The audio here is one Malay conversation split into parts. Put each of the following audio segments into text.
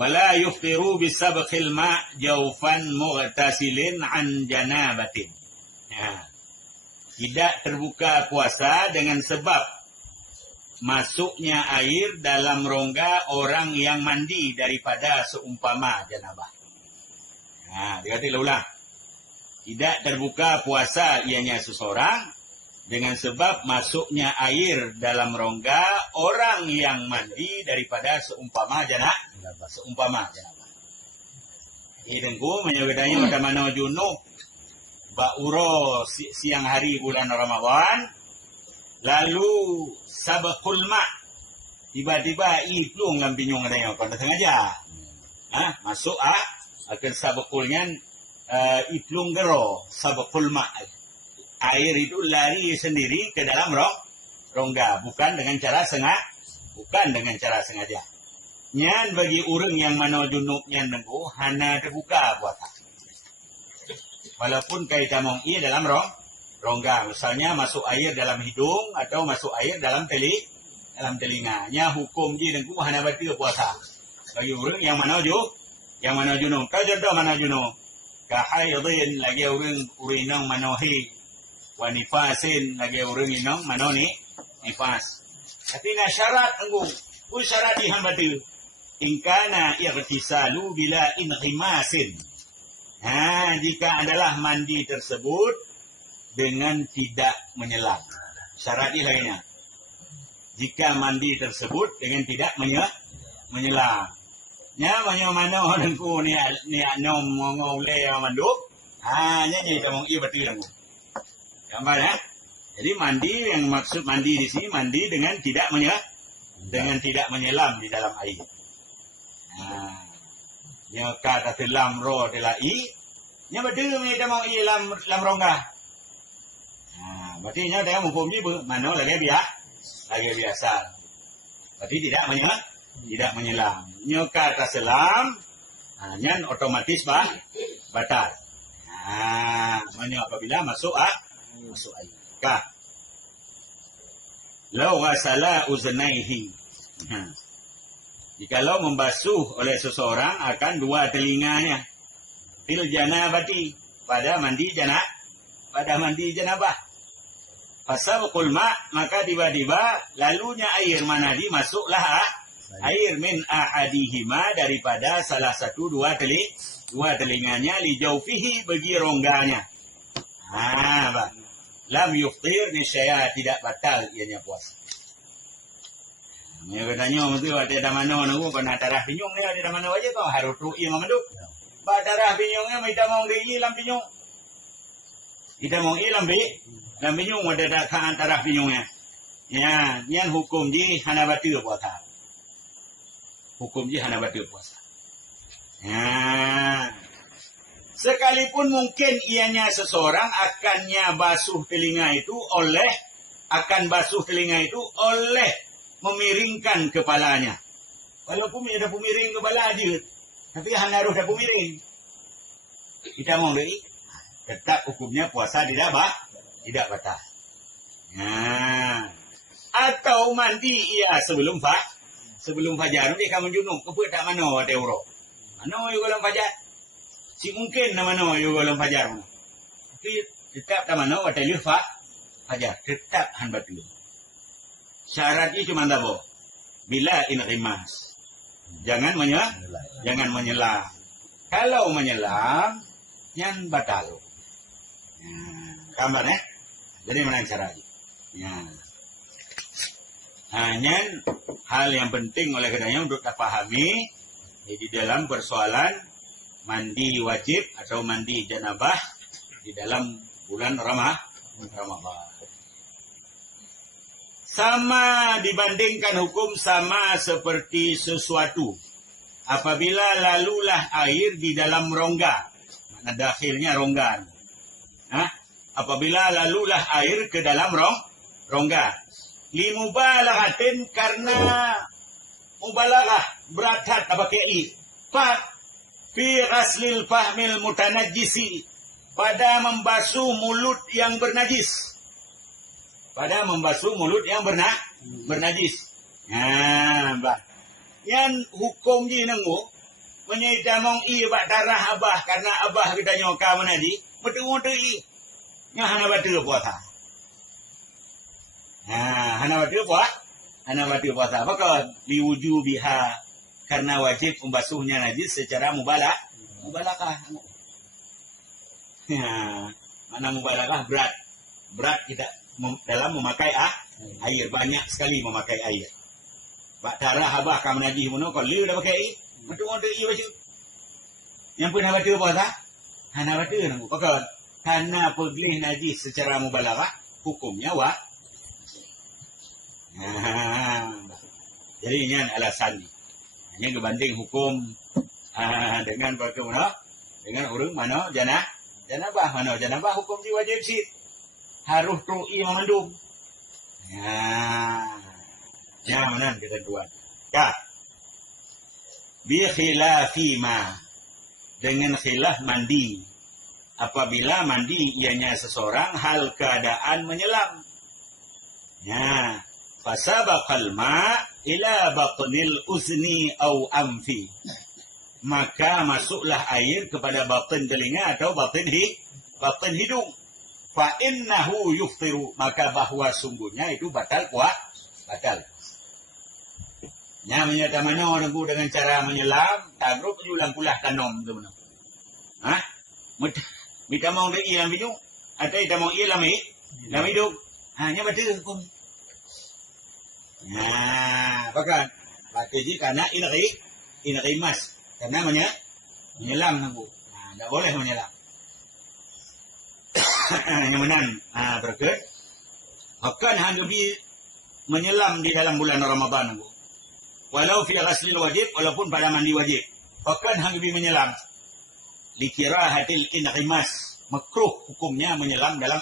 Wala yuftiru bisabqil ma' jaufan mughtasilin an janabatin. Ya. Tidak terbuka puasa dengan sebab masuknya air dalam rongga orang yang mandi daripada seumpama janabah. Nah, dia kata ulang. Tidak terbuka puasa ianya seseorang dengan sebab masuknya air dalam rongga orang yang mandi daripada seumpama janabah. Seumpama janabah. Ini dengku menyebutnya pada mana junub ba'uro siang hari bulan Ramadan. Lalu sabakul ma' tiba-tiba iplung dalam pinyong katanya pada sengaja. Masuk akan sabakulnya iplung gero sabakul ma'. Air itu lari sendiri ke dalam rongga, bukan dengan cara sengaja. Nyan bagi orang yang mana junub nyan nengku hana terbuka puasa. Walaupun kaitan mong ia dalam rongga, misalnya masuk air dalam hidung atau masuk air dalam telinganya, hukum dia dengku hana batil puasa. Bagi orang yang mana junub. Kau contoh mana junub? Kahaidin lagi orang inang manohi, wanifasin lagi orang inang manoni nifas. Tapi na syarat dengku, syarat dihan batil. Ingkana irtisalu bila inrimasin. Jika adalah mandi tersebut dengan tidak menyelam. Syarat ini lainnya. Jika mandi tersebut dengan tidak menyelam. Nya mana dengku ni anom ngole manduk. Nya jadi tamong ia betul dengku. Gambar ya. Jadi mandi yang maksud mandi di sini mandi dengan tidak menyelam di dalam air. Nya kata selam ro telai. Nya betul ni tamong ia lam rongga. Berarti nya dia hukum ni mana lagi biasa. Berarti tidak menyelam. Nya kata selam, nyan otomatis batal. Mana apabila masuk air. Kah. Law ghasala uznaihi. Jikalau membasuh oleh seseorang akan dua telinganya. Fil janabati pada mandi janabah. Fasabqul ma' maka tiba-tiba lalunya air manadi masuklah air min ahadihima daripada salah satu dua telinganya li jaufihi bagi rongganya. Lam yuftir niscaya tidak batal ianya puasa. Dia katanya mesti ada mana nunggu kena tarah pinyung dia ada mana aja kau harus ru'i mamadu. Ba tarah pinyungnya kita mau di lam pinyung. Kita mau ilam dan pinyung ada datang antara pinyungnya. Ya, yang hukum di hana batil puasa. Hukum di hana batil puasa. Ya. Sekalipun mungkin ianya seseorang akan basuh telinga itu oleh memiringkan kepalanya. Walaupun dia dah pemiring kepala dia, tapi hana harus dah pemiring. Kita mau dari tetap hukumnya puasa tidak batal. Atau mandi sebelum fajar dia akan menjunub ke tak mana ada euro. Mana yo dalam fajar? Si mungkin mana yo dalam fajar. Tapi tetap tak mana ada fajar, tetap han batil. Syaratnya cuma apa? Bila inrimas. Jangan menyelam. Kalau menyelam yang batal. Gambar ya. Jadi mana caranya? Hanya hal yang penting oleh karenanya untuk kita pahami di dalam persoalan mandi wajib atau mandi janabah di dalam bulan Ramadan. Sama dibandingkan hukum sama seperti sesuatu. Apabila lalulah air di dalam rongga. Mana dakhilnya rongga. Apabila lalulah air ke dalam rongga. Limubalahatin karena mubalaghah berat pakai i. Fi ghaslil fahmil mutanajjisi pada membasuh mulut yang bernajis. Pada membasuh mulut yang bernajis. Yang hukum di nenggu Menyita mong i bak darah abah karena abah kita nyoka menadi. Betul-betul i. Nya hana batu puasa. Hana batu puasa. Hana batu puasa. Maka diwujubiha karena wajib membasuhnya najis secara mubalakah. Mana mubalakah berat. Berat tidak dalam memakai air. Banyak sekali memakai air. Bak darah abah kamu najis mana kalau dah pakai air. Betul-betul i baju. Yang pun hana batu puasa. Hana batu nunggu. Maka karena pergi najis secara mubalagah hukumnya jadi ini alasan ni. Hanya kebanding hukum dengan bagaimana dengan orang mana janabah hukum dia wajib sih harus ru'i memandung. Mana ketentuan. Bi khilafi ma dengan khilaf mandi. Apabila mandi ianya seseorang hal keadaan menyelam. Fasabaqal ma ila batnil uzni au amfi. Maka masuklah air kepada batin telinga atau batin hidung. Fa innahu yuftiru. Maka bahwa sungguhnya itu batal. Menyata mana nunggu dengan cara menyelam. Tagruk ulang kulah kanom. Kita mau dia dalam hidung atau kita mau ia dalam hidung. Hanya betul hukum. Bahkan pakai ji karena inari mas karena menyelam nunggu. Tak boleh menyelam. Yang menan berkat. Akan hanya menyelam di dalam bulan Ramadan nunggu. Walau fi ghaslil wajib walaupun pada mandi wajib. Akan hanya menyelam. Likirahatil inqimas makruh hukumnya menyelam dalam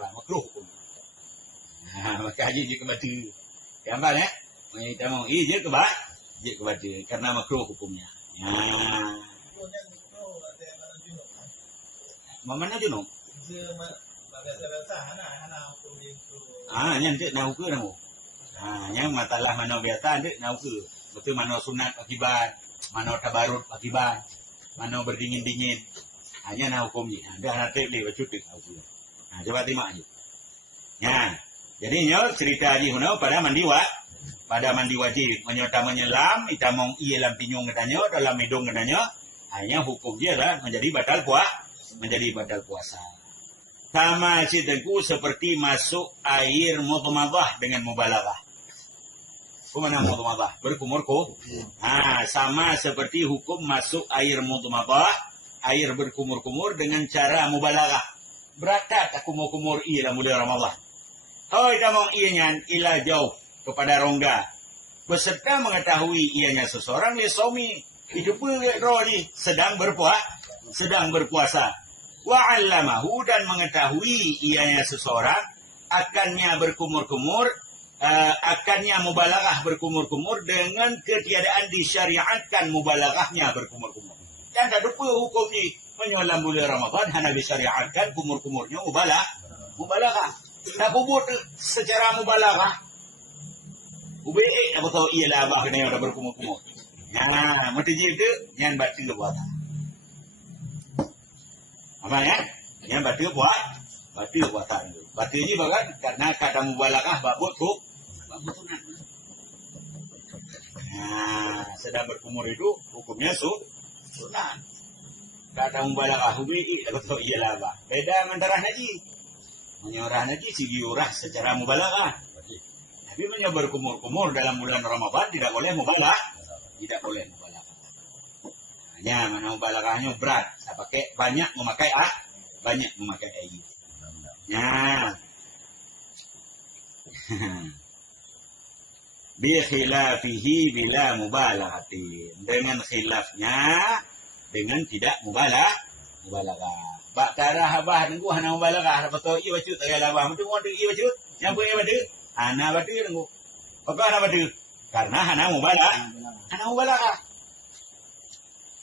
makruh hukum. Maka haji je ke batu. Gambar kita mau je ke batu karena makruh hukumnya. Mana junub? Yang nak ukur namu. Yang matalah mana biasa ndak nak ukur. Betul mana sunat akibat, mana tabarut akibat. Mana berdingin-dingin. Hanya nak hukum ni. Dah nak boleh bercutik. Coba timak je. Jadi cerita ni pada mandi wajib. Menyota menyelam. Kita mong ia dalam pinyong katanya. Dalam hidung katanya. Hanya hukum dia lah. Menjadi batal puasa. Sama ceritaku seperti masuk air mudmadah dengan mubalagah. Kemana mudmadah? Berkumur-kumur. Sama seperti hukum masuk air mudmadah, air berkumur-kumur dengan cara mubalagah. Berakat aku mau kumur ia dalam bulan Ramadan. Kita mau ianya ila jauh kepada rongga. Beserta mengetahui ianya seseorang dia suami. Itu pun sedang berpuasa. Wa'allamahu dan mengetahui ianya seseorang akannya berkumur-kumur. Akannya mubalagah berkumur-kumur dengan ketiadaan disyariatkan mubalagahnya berkumur-kumur. Dan tak lupa hukum ni menyelam bulan Ramadan hanya disyariatkan kumur-kumurnya mubalagah. Tak kubur secara mubalagah. Ubek apa tahu ialah abah kena yang dah berkumur-kumur. Mesti itu yang batal puasa. Apa yang batal puasa itu. Batal ni bahkan karena kata mubalagah babut tu. Sedang berkumur itu hukumnya sunat. Kata mubalagah hubi tak tahu ialah apa. Beda dengan darah haji. Menyorah haji sigi urah secara mubalagah. Tapi berkumur-kumur dalam bulan Ramadan tidak boleh mubalagah. Hanya mana mubalagahnya berat. Saya pakai banyak memakai air. Bi khilafihi bila mubalaghatin. Dengan khilafnya dengan tidak mubalagah. Bak darah abah nunggu hana mubalagah. Apa tahu ia baca tak ada abah. Mesti orang ia baca. Yang pun ia baca. Hana baca nunggu. Apa hana baca? Karena hana mubalagah.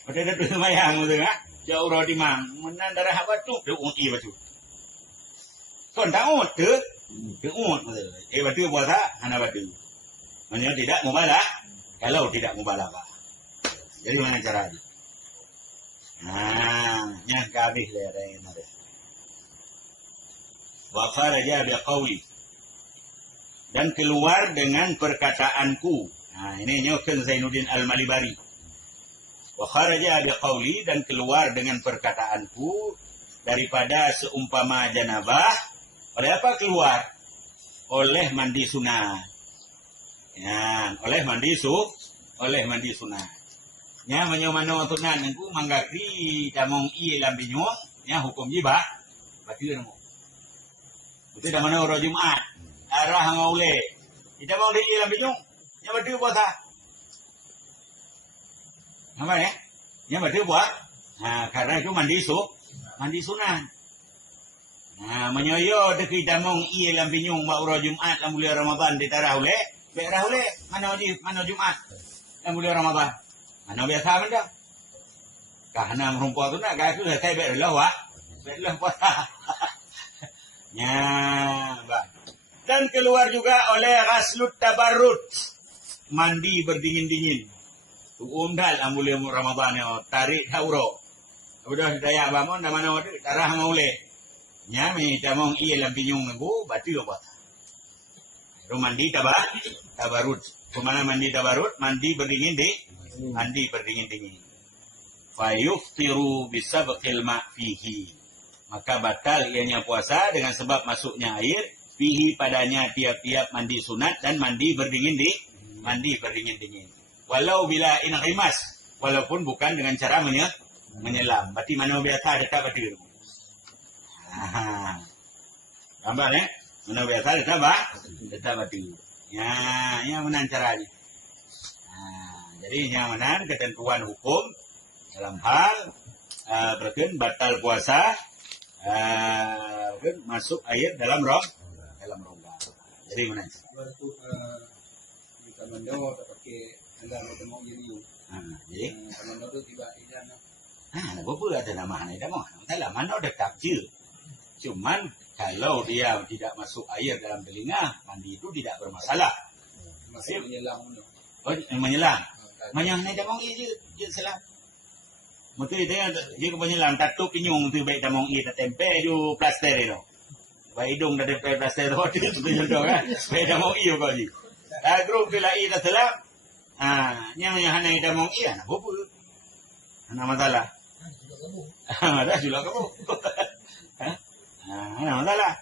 Pada dah tu mayang betul ah. Jauh rodi mang. Menan darah abah tu dia orang ia baca. Kon tahu tu. Dia orang betul. Baca puasa hana baca. Maksudnya tidak mubalagah. Kalau tidak mubalagah. Jadi mana caranya? Nya kabeh le ada yang ada. Wa kharaja bi qawli. Dan keluar dengan perkataanku. Ini nyokeun Zainuddin Al-Malibari. Wa kharaja bi qawli, dan keluar dengan perkataanku daripada seumpama janabah. Oleh apa keluar? Oleh mandi sunat. Ya, oleh mandi sunat. Nya menyomano tunan engku manggakri damong i lambinyong nya hukum jiba batir mo. Itu dah mana orang Jumaat arah ngaule. Kita mau di lambinyong nya batir puasa. Apa ya? Nya batir buat. Karena itu mandi sunat. Menyoyo deki damong i lambinyong ba orang Jumaat lam bulan Ramadan di tarahule. Berahule mana Jumaat lam bulan Ramadan. Mana biasa benda? Karena merumpah tu nak gasu saya belah wak. Belah puasa. Bang. Dan keluar juga oleh ghaslut tabarrud. Mandi berdingin-dingin. Undal amule Ramadan yo tarik hauro. Udah daya bangun dah mana ada tarah maule. Nya mi tamong i lam pinyung ngu batil puasa. Mandi tabarrud. Kemana mandi tabarrud? Mandi berdingin-dingin. Fayuftiru bisabqil ma' fihi. Maka batal ianya puasa dengan sebab masuknya air fihi padanya tiap-tiap mandi sunat dan mandi berdingin-dingin. Walau bila inhimas, walaupun bukan dengan cara menyelam. Berarti mana biasa tetap batil. Tambah mana biasa tetap batil. Ya menan caranya. Jadi nyamanan ketentuan hukum dalam hal berken batal puasa masuk air dalam rongga. Jadi mana? Kita mando tak pakai anda mau jadi. Jadi mando tu tiba di sana. Nak apa ada nama ni dah mah. Entahlah mana dekat je. Cuman kalau dia tidak masuk air dalam telinga, mandi itu tidak bermasalah. Masih menyelam. Menyelam. Manyang ni damong i je selam. Mesti dia penyelam tatu pinyung tu baik damong i tempe ju plaster itu. Baik hidung dah tempe plaster tu tu jodoh kan. Baik damong i kau ji. Grup bila i dah selam. Yang hanai damong i ana apa? Ana masalah. Ada juga kamu. Ana masalah.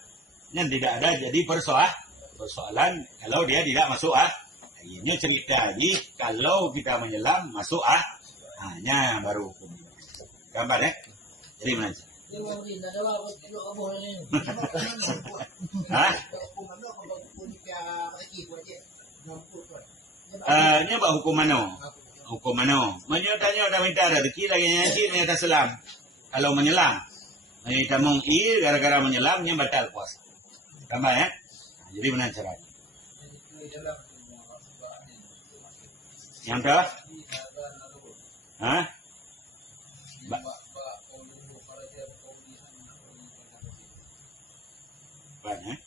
Yang tidak ada jadi persoalan kalau dia tidak masuk ini cerita lagi kalau kita menyelam masuk hanya baru hukum. Gambar Jadi mana? Nya bah hukum mana? Hukum mana? Menyotanya dah minta rezeki lagi nyanyi menyata selam. Kalau menyelam, menyata mengir gara-gara menyelamnya batal puasa. Gambar Jadi mana cara? Yang dah? Banyak.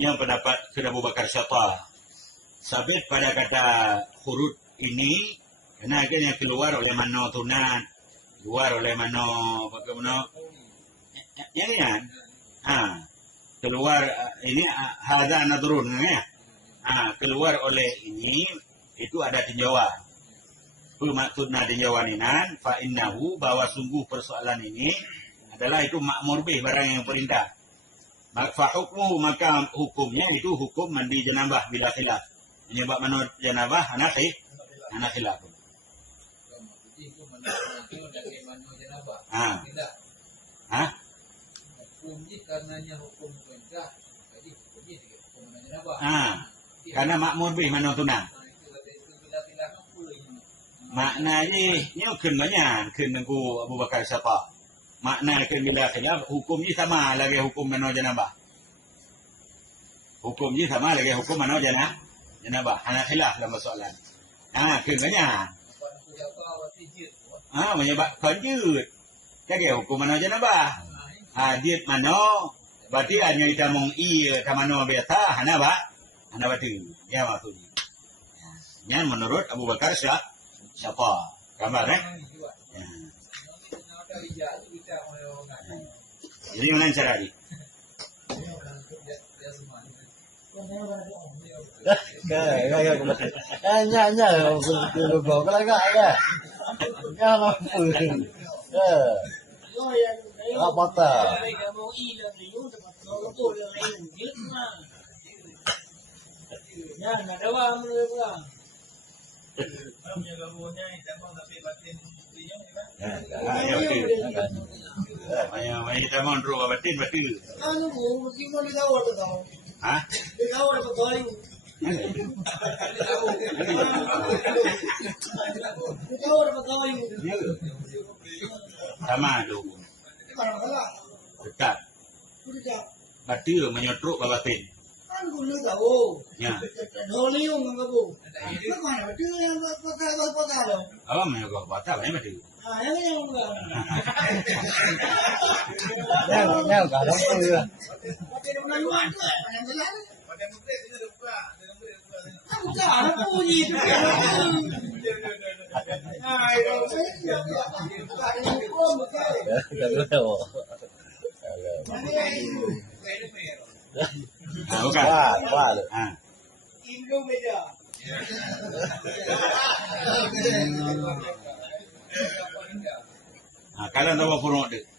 Yang pendapat Syekh Abu Bakar Syatah sabit pada kata huruf ini karena akhirnya keluar oleh mano tunat, keluar oleh mano bagaimana? Ya. Keluar ini hadza nadrun ya. Keluar oleh ini itu ada tinjauan. Maksudnya tinjauan ini fa innahu bahwa sungguh persoalan ini adalah itu makmur bih barang yang perintah. Fa hukmuhu maka hukumnya itu hukum mandi janabah bila khilaf. Menyebab mana janabah anak khilaf. Hukumnya karenanya hukum perintah, jadi hukumnya hukum janabah. Karena makmur bih mana tunang. Maknanya ni keun banyak keun nengku Abu Bakar Syatah. Makna keun bila khilaf hukumnya sama lagi hukum mana janabah. Hukumnya sama lagi hukum mana janabah. Hanya khilaf dalam soalan. Keun banyak. menyebabkanยืดจะเกี่ยวกับมโนจะนะบ่ายืดมโนberarti hanya kita mengi tamano biasa hana ba hana batu ya waktu ini yang menurut Abu Bakar siapa gambar jadi mana cara di apa tak? Banyak taman roh batin batu. Hah? Sama tu. Dekat. Batu menyotruk batin. Ya. Apa menyotruk batin banyak batu. Neo cả đống tươi. Bukan. Wah. Kalau tahu puruk tu.